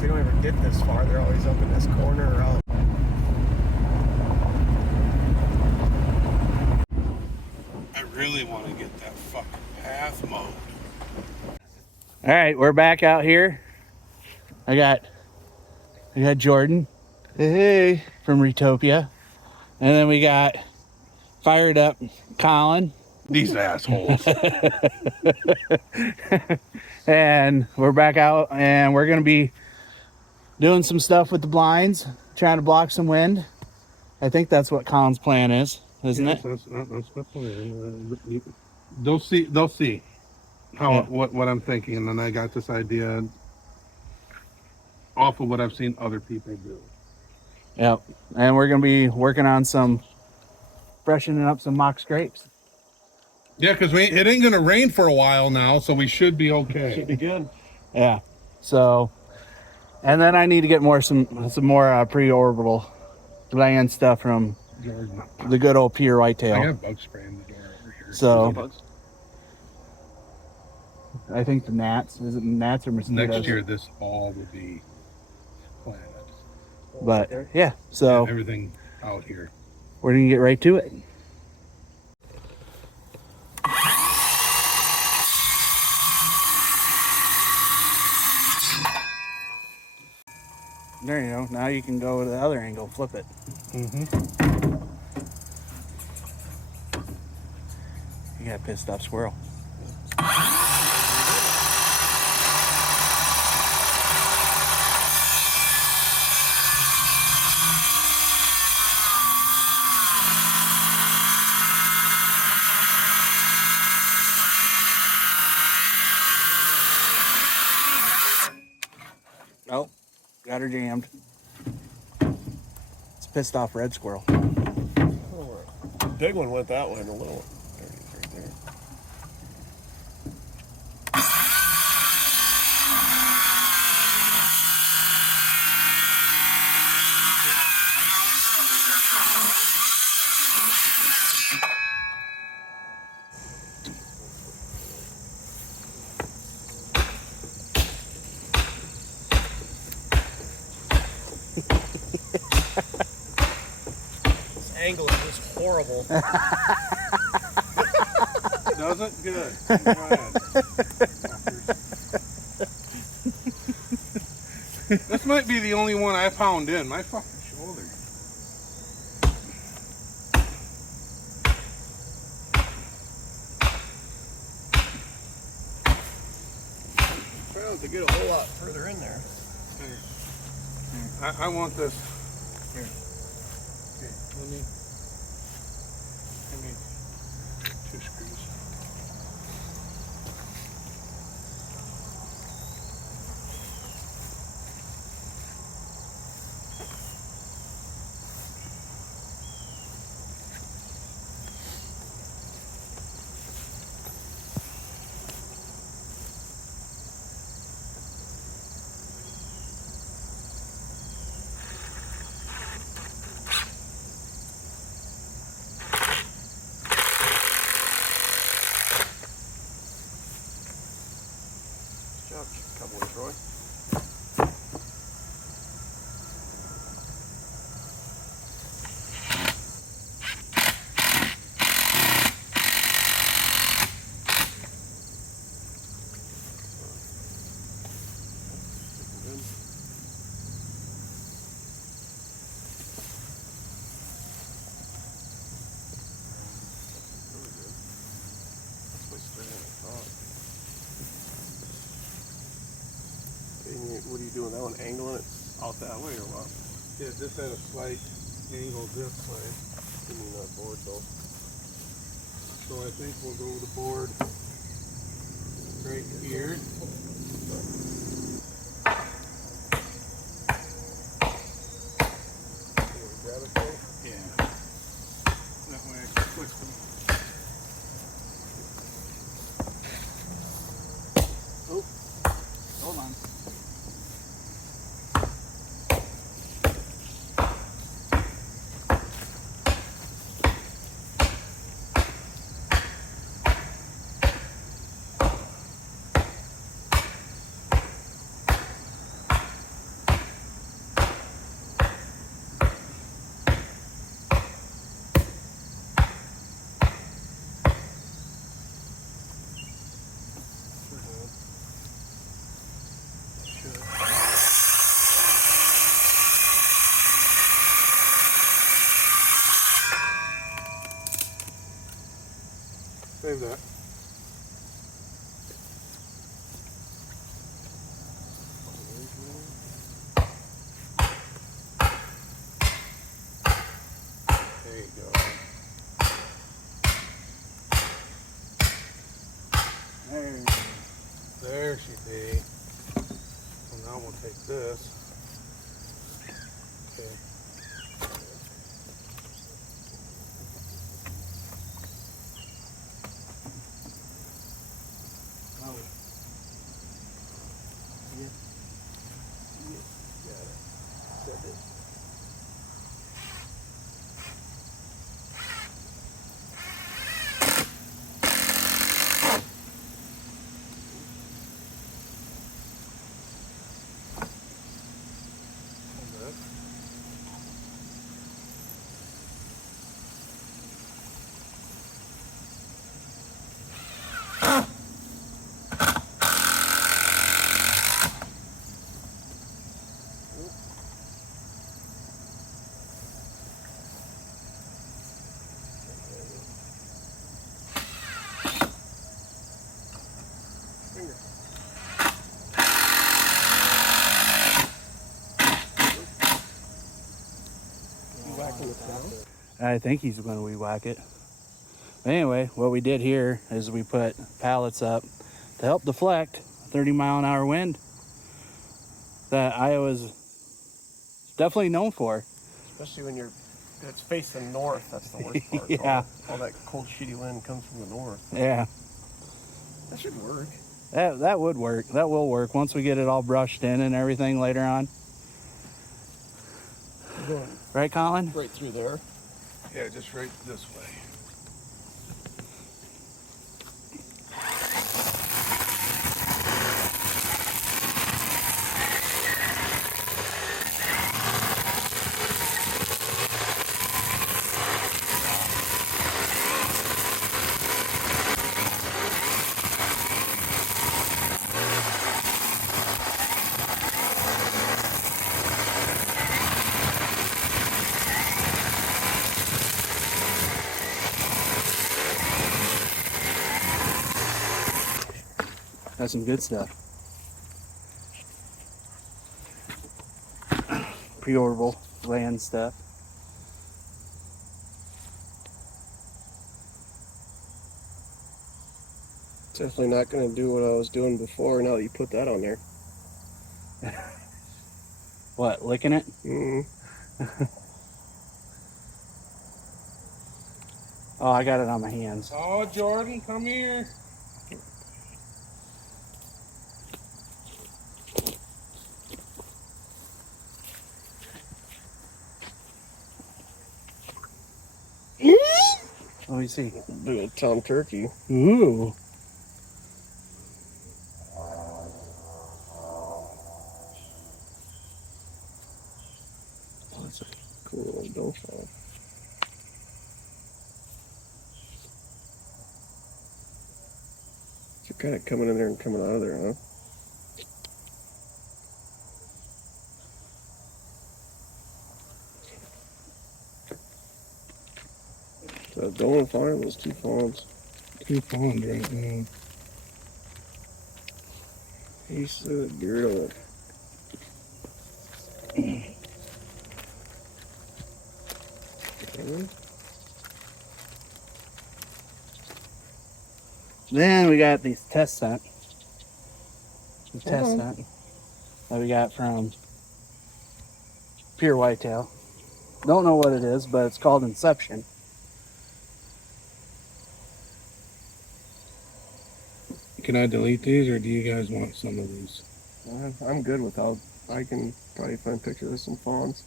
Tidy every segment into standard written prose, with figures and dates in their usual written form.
they don't ever get this far. They're always up in this corner or out. I really want to get that fucking path mowed. All right, we're back out here. I got Jordan, hey, from Retopia, and then we got fired up Colin. These assholes. And we're back out, and we're gonna be doing some stuff with the blinds, trying to block some wind. I think that's what Colin's plan is, isn't it? That's my plan. They'll see how what I'm thinking, and then I got this idea off of what I've seen other people do. Yep. And we're gonna be working on some freshening up some mock scrapes. Yeah, because it ain't gonna rain for a while now, so we should be okay. Should be good. Yeah. So, and then I need to get some more pre-orbital Gland stuff from Jordan. the good old pure whitetail. I got bug spray in the door over here. So I think the gnats, is it gnats or mosquitoes? Next year, this all will be planted. But yeah, so Everything out here. we're gonna get right to it. There you go. Now you can go to the other angle, flip it. Mm-hmm. You got a pissed off squirrel. Oh, got her jammed. It's a pissed off red squirrel. Oh, the big one went that way, and the little one. There he is, right there. This angling is horrible. Does it? Good. I'm glad. This might be the only one I found in. My fucking shoulder. Trying to get a whole lot further in there. I want this. Here. Okay, give me 2 screws. Good job, Cowboy Troy. What are you doing? That one angling it out that way or what? Yeah, just at a slight angle this way. You mean that board though? So I think we'll go with the board right here. Grab it though? Yeah. That way I can twist them. Oh, hold on. save that. There you go. There she be. Well, now we'll take this. Okay. I think he's going to weed whack it. Anyway, what we did here is we put pallets up to help deflect 30-mile-an-hour wind that Iowa's definitely known for. Especially when it's facing north. That's the worst part. Yeah. All that cold, shitty wind comes from the north. Yeah. That should work. That would work. That will work once we get it all brushed in and everything later on. Going Right, Colin? right through there. Yeah, just right this way. That's some good stuff. Pre-orbital Gland stuff. Definitely not going to do what I was doing before now that you put that on there. What, licking it? Oh, I got it on my hands. Oh, Jordan, come here. Let me see. Big old Tom Turkey. Ooh. That's a cool little bowflower. So kind of coming in there and coming out of there, huh? So going fine, those two fawns. 2 pounds right now. He's so good. Then we got these test scent. The test scent that we got from Pure Whitetail. Don't know what it is, but it's called Inception. Can I delete these, or do you guys want some of these? I'm good without. I can probably find pictures of some fawns.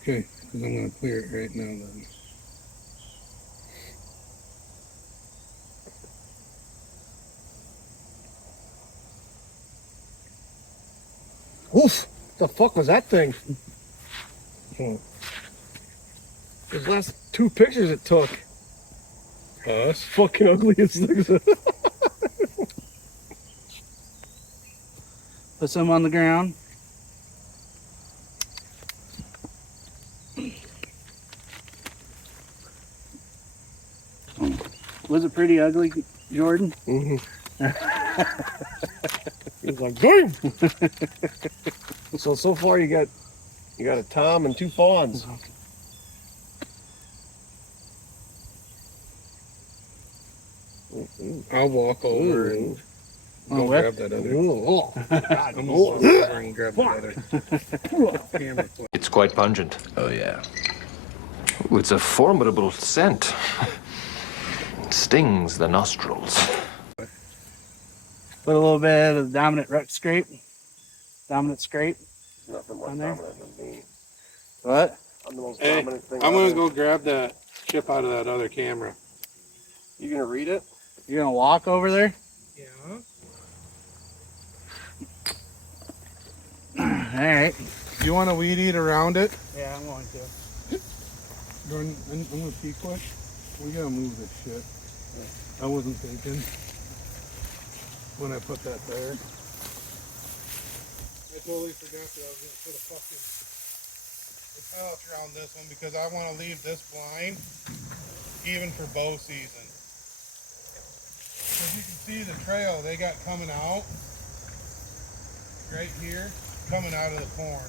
Okay, because I'm going to clear it right now then. Oof! The fuck was that thing? Those last 2 pictures it took. It's fucking ugly as things. Put some on the ground. Was it pretty ugly, Jordan? Mm-hmm. He's like, damn. So far you got a tom and 2 fawns. I'll walk over and Oh, go what? grab that other. Oh, God, I'm gonna walk over and grab the other camera. It's quite pungent. Oh, yeah. Ooh, it's a formidable scent. It stings the nostrils. Put a little bit of dominant root scrape. Dominant scrape. Nothing more On there? dominant than me. What? I'm the most Hey, dominant thing I'm out gonna there. go grab that chip out of that other camera. You gonna read it? You gonna walk over there? Yeah. All right. You want to weed eat around it? Yeah, I'm going to. Jordan, I'm gonna pee quick. We gotta move this shit. I wasn't thinking when I put that there. I totally forgot that I was gonna put a fucking pallets around this one because I want to leave this blind even for bow season. As you can see the trail they got coming out right here, coming out of the corn.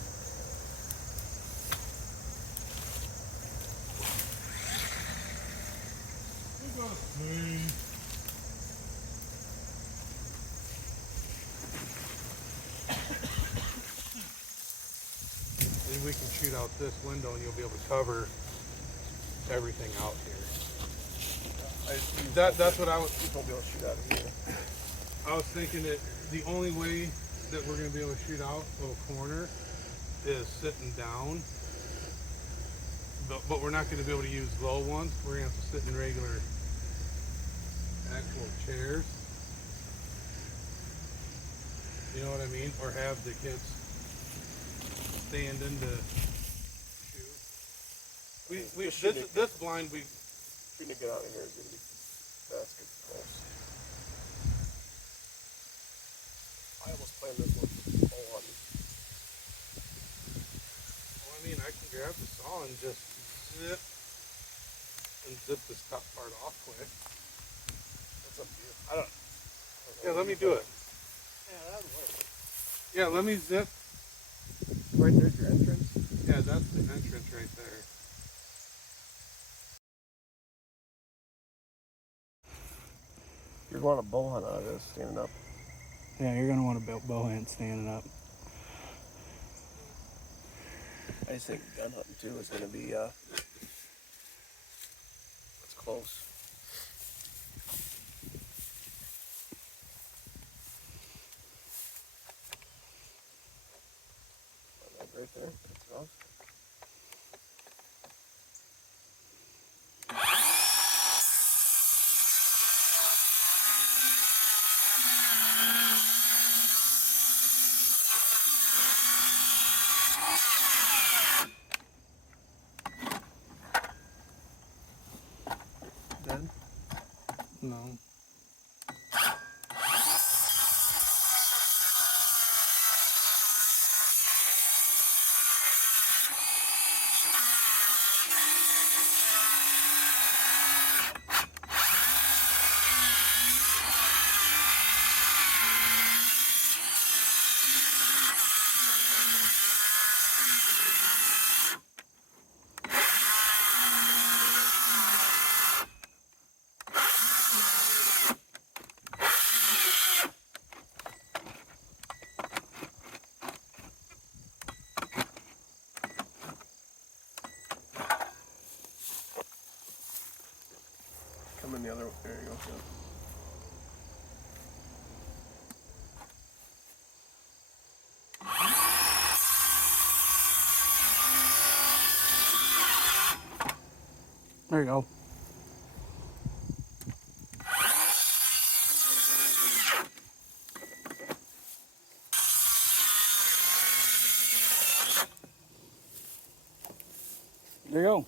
And we can shoot out this window and you'll be able to cover everything out here. That's what I was. You won't be able to shoot out of here. I was thinking that the only way that we're going to be able to shoot out of a corner is sitting down. But we're not going to be able to use low ones. We're going to have to sit in regular actual chairs. You know what I mean? Or have the kids standing to shoot. This blind we Shooting to get out of here is gonna be basket close. I almost planned this one all on. Well, I mean, I can grab the saw and just zip this top part off quick. That's up to you. I don't know. Yeah, let me do it. Yeah, that would work. Yeah, let me zip. Right there's your entrance. Yeah, that's the entrance right there. You're going to bow hunt out of this standing up. Yeah, you're gonna want to bow hunt standing up. I just think gun hunting too is gonna be it's close. Right there. That's rough. Dead? No. Come in the other. There you go. Yeah. There you go. There you go.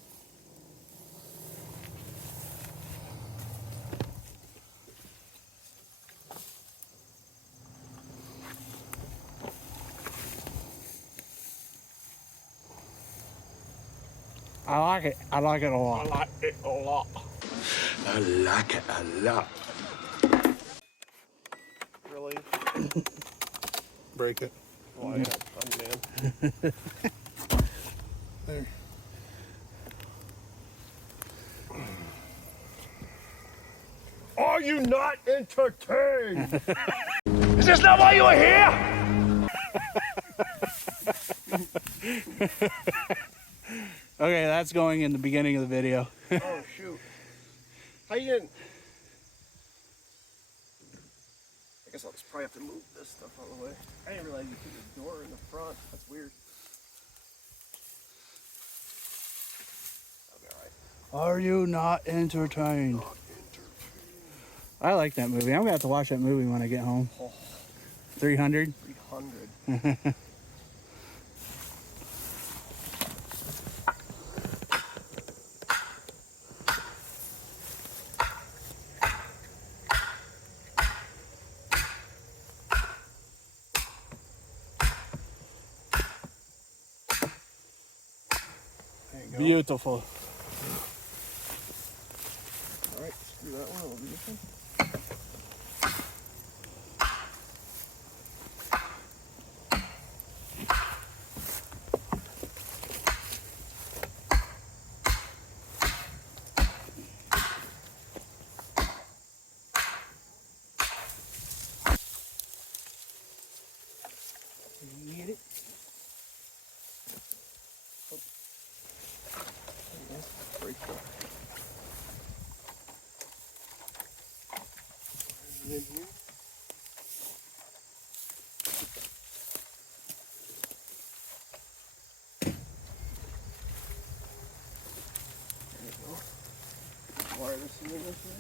I like it. I like it a lot. I like it a lot. I like it a lot. Really? Break it. Oh yeah, I'm man. There. Are you not entertained? Is this not why you were here? Okay, that's going in the beginning of the video. Oh shoot. How you didn't? I guess I'll just probably have to move this stuff out of the way. I didn't realize you put the door in the front. That's weird. That'll be alright. Are you not entertained? I like that movie. I'm gonna have to watch that movie when I get home. Oh, 300. 300. There you go. Beautiful. Alright, screw that one. I'll do this one. Get it? Oh. There you go. Break that. And then here. There you go. Wire this in this way.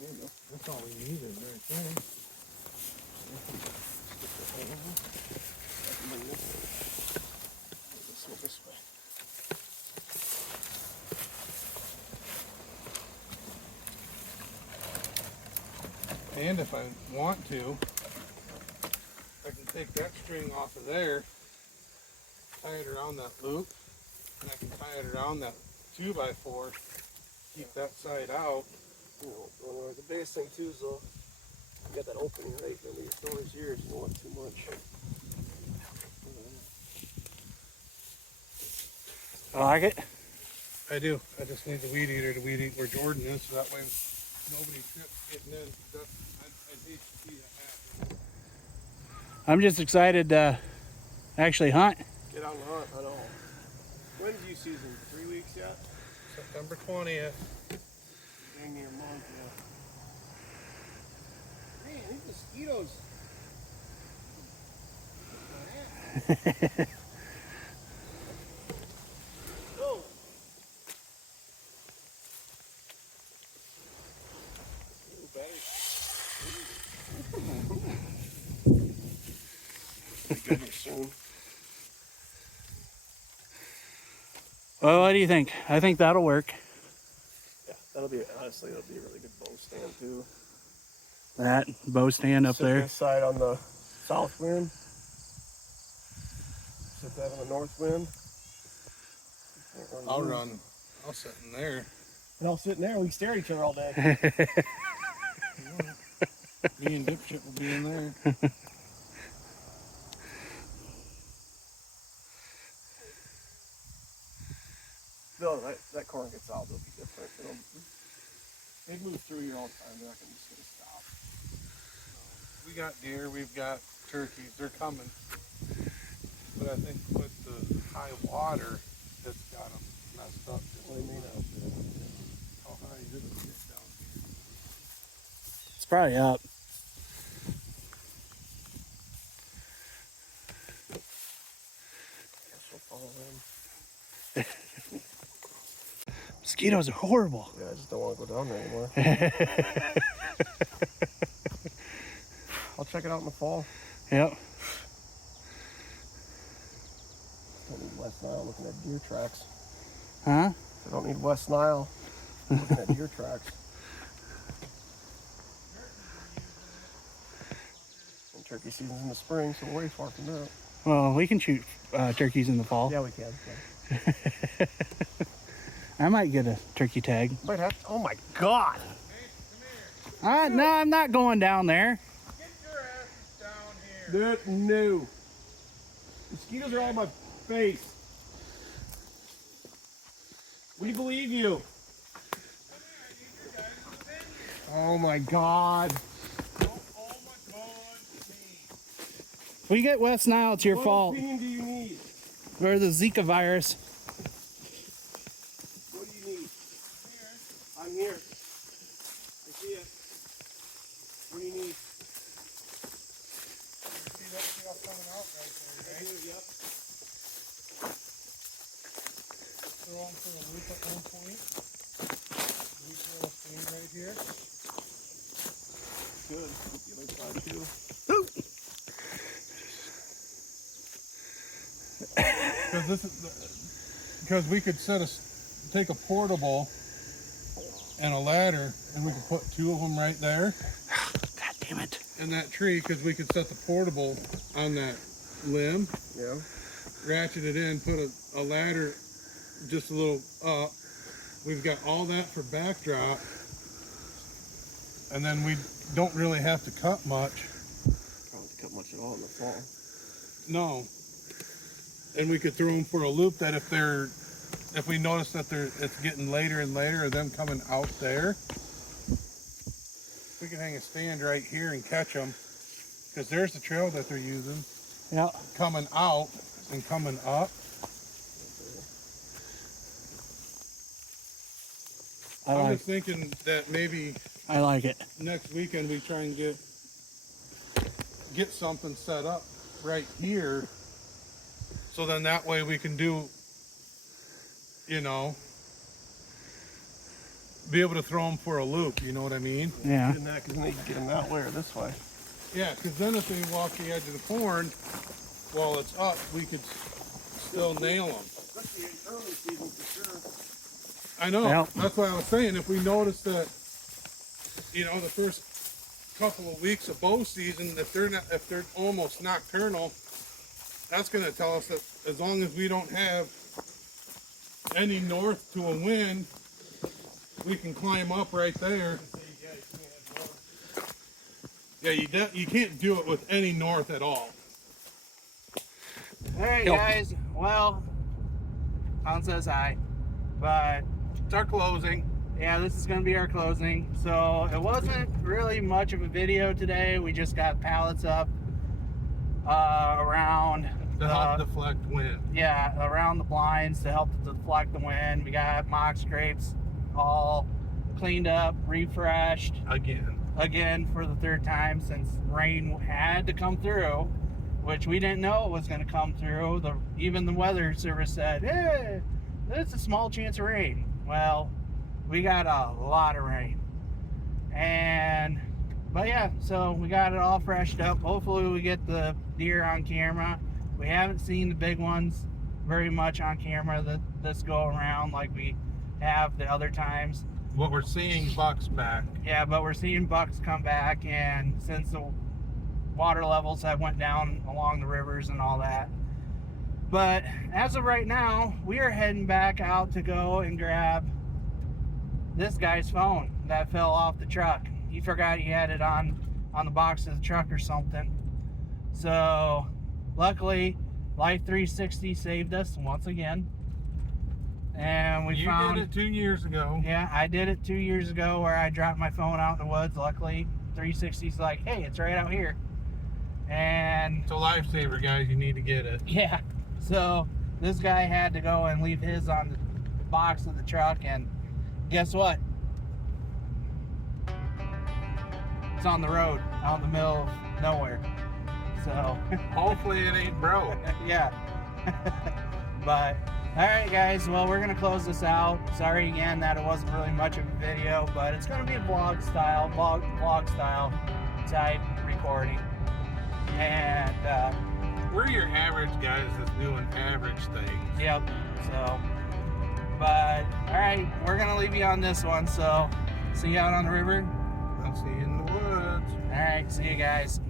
There you go. That's all we needed right there. This way. And if I want to, I can take that string off of there, tie it around that loop, and I can tie it around that 2x4, keep that side out. You know, the biggest thing too is though, you got that opening right there where your storage here, so you don't want too much. I like it. I do. I just need the weed eater to weed eat where Jordan is, so that way nobody trips getting in. I'd hate to see that happen. I'm just excited to actually hunt. Get on the hunt, I know. When's you season? 3 weeks yet? September 20th. Dang near a month, yeah. Man, these mosquitoes. Go. Ooh, baby. Get here soon. Well, what do you think? I think that'll work. Yeah, that'll be, honestly, that'll be a really good bow stand too. That bow stand up Sit there. this side on the south wind. Sit that on the north wind. I'll sit in there. And I'll sit in there and we can stare at each other all day. Me and Dipshit will be in there. No, that corn gets out, they'll be different. They move through here all the time, they're not just gonna stop. We got deer, we've got turkeys, they're coming. But I think with the high water, it's got them messed up. Well, they may not. How high is it down here? It's probably up. Guess we'll follow them. Mosquitoes are horrible. Yeah, I just don't want to go down there anymore. I'll check it out in the fall. Yep. Spending less now looking at deer tracks. Huh? I don't need West Nile. I'm looking at deer tracks. And turkey season's in the spring, so we're way far from that. Well, we can shoot turkeys in the fall. Yeah, we can. I might get a turkey tag. Might have. Oh my God! No, I'm not going down there. Get your asses down here. No. Mosquitoes are all on my face. We believe you. Oh my God. Oh my God. We get West Nile, it's your What fault. opinion do you need? Or the Zika virus. What do you need? I'm here. I see it. What do you need? See that stuff coming out right there, right? Yep. Throw them for a loop at one point. Loop a little thing right here. Good. The other side too. Because this is because we could take a portable and a ladder, and we could put 2 of them right there God damn it. in that tree. Because we could set the portable on that limb, Yeah. ratchet it in, put a ladder just a little up. We've got all that for backdrop, and then we don't really have to cut much. I don't have to cut much at all in the fall. No. And we could throw them for a loop that if we notice that it's getting later and later, or them coming out there, we can hang a stand right here and catch them, because there's the trail that they're using, Yeah. coming out and coming up. I'm just thinking that maybe I like it. next weekend we try and get something set up right here, so then that way we can do, be able to throw them for a loop, you know what I mean? Yeah. Getting that, because then they can get them that way or this way. Yeah, because then if they walk the edge of the corn while it's up, we could still nail them. Especially in early season for sure. I know. Yep. That's why I was saying, if we notice that, the first couple of weeks of bow season, if they're almost nocturnal, that's going to tell us that as long as we don't have any north to a wind, we can climb up right there. Yeah, you can't do it with any north at all. All right, guys. Well, Colin says hi, but It's our closing. yeah, this is going to be our closing. So it wasn't really much of a video today. We just got pallets up around To help deflect wind. yeah, around the blinds to help to deflect the wind. We got mock scrapes all cleaned up, refreshed again for the 3rd time since rain had to come through, which we didn't know it was going to come through. Even the weather service said, hey, there's a small chance of rain. Well, we got a lot of rain. But yeah, so we got it all freshed up. Hopefully we get the deer on camera. We haven't seen the big ones very much on camera this go around like we have the other times. What we're seeing, bucks back. Yeah, but we're seeing bucks come back, and since the water levels have went down along the rivers and all that. But as of right now, we are heading back out to go and grab this guy's phone that fell off the truck. He forgot he had it on the box of the truck or something. So luckily, Life 360 saved us once again. And we found... You did it 2 years ago. Yeah, I did it 2 years ago where I dropped my phone out in the woods. Luckily, 360's like, hey, it's right out here. And It's a lifesaver, guys. You need to get it. yeah, so this guy had to go and leave his on the box of the truck, and guess what? It's on the road, out in the middle of nowhere. So Hopefully it ain't broke. yeah. But all right, guys, well, we're gonna close this out. Sorry again that it wasn't really much of a video, but it's gonna be a vlog style type recording. And We're your average guys that's doing average things. yep, so But all right, we're gonna leave you on this one. So see you out on the river. I'll see you in the woods. All right, see you guys.